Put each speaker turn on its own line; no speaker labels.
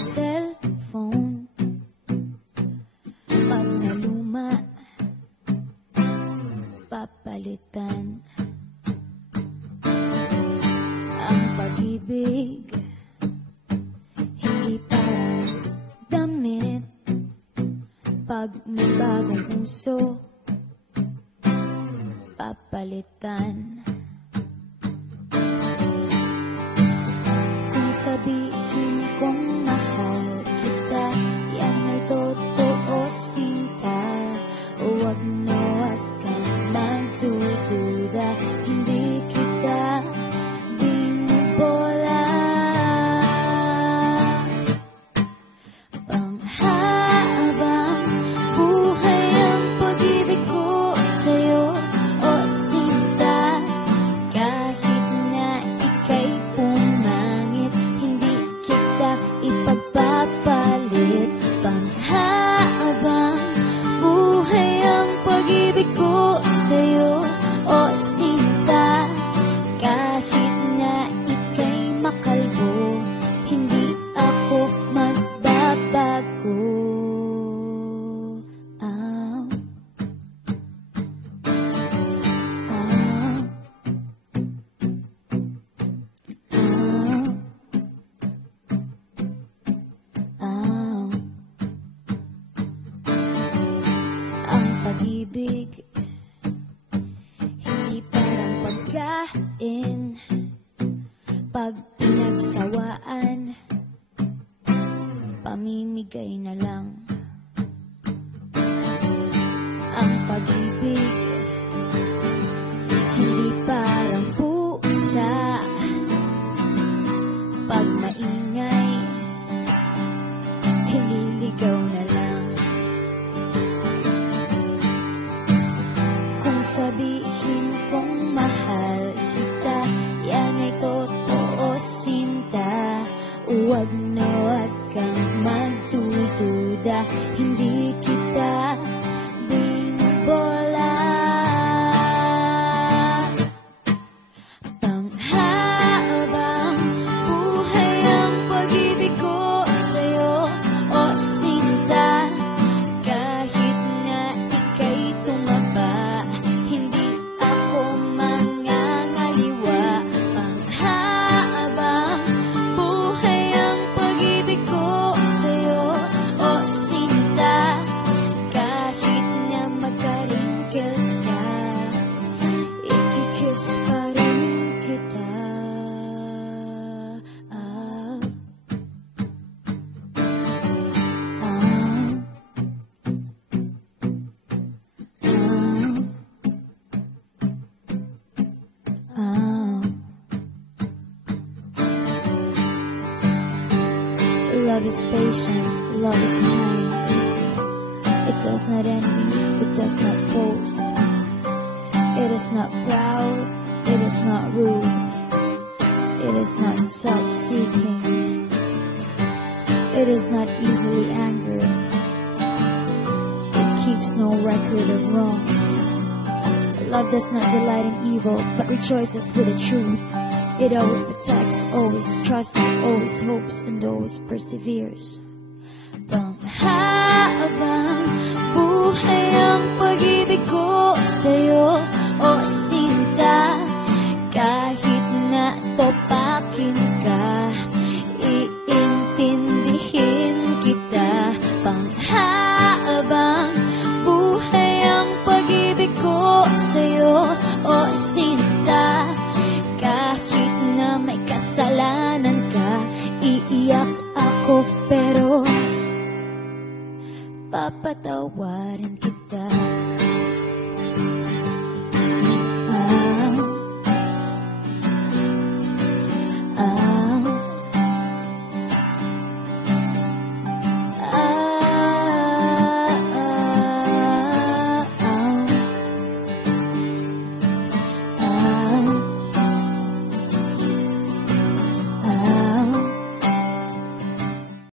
Cellphone Pag Papalitan Ang pag-ibig Hindi parang damit. Pag may bagong Papalitan Kung sabihin Cũng. Pagkain Pag pinagsawaan Pamimigay na lang. Ang pag-ibig Hindi parang pusa. Pag maingay Hililigaw na lang. Kung sabihin Huwag na huwag kang magdududa Hindi kita is patient, love is kind. It does not envy, it does not boast. It is not proud, it is not rude. It is not self-seeking. It is not easily angered. It keeps no record of wrongs. Love does not delight in evil, but rejoices with the truth. It always protects, always trusts, always hopes, and always perseveres. Panghabang buhay ang pag-ibig ko sa'yo, o oh sinta, kahit na topakin ka, iintindihin kita. Panghabang buhay ang pag-ibig ko sa'yo, o oh sinta, pero papatawarin kita.